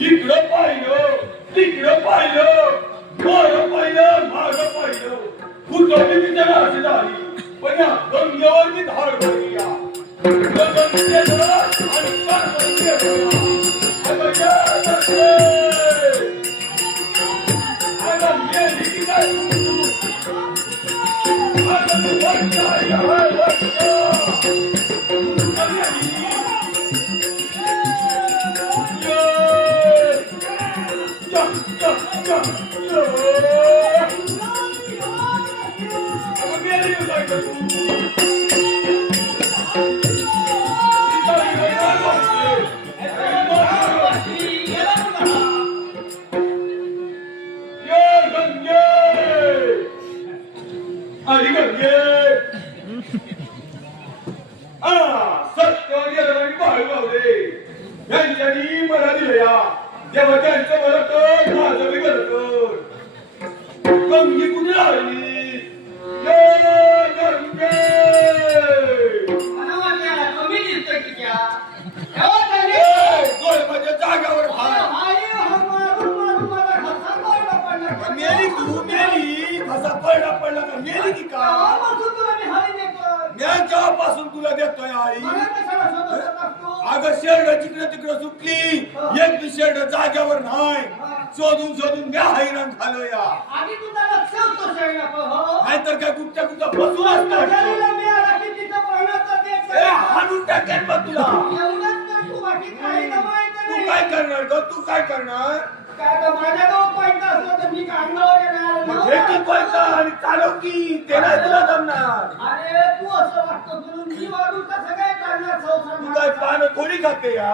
इकडं पाहिलं तिकडं पाहिलं बरं पाहिलं मागं पाहिलं कुठं मी तिच्या अशी झाली पण या गंगेवरती धाड भरली या त्यांच्यानी मला दिलया जेव्हा त्यांचं मला कर माझं बी बरं कर गंगी कुठे राहिली गंगे माझ्या जागावर मेली तू मेली कसा पडला का मेली की का जेव्हापासून तुला देतोय आई अगं शेरड तिकडे तिकडे सुटली एक बी शेरड जाग्यावर नाही शोधून शोधून मी हैराण झालो या नाहीतर काय कुठच्या कुठं बसून असतो हाणून टाकेन मग तुला तू काय करणार ग तू काय करणार आणि चालव की ते नाही तुला जमणार तू काय पानं थोडी खाते या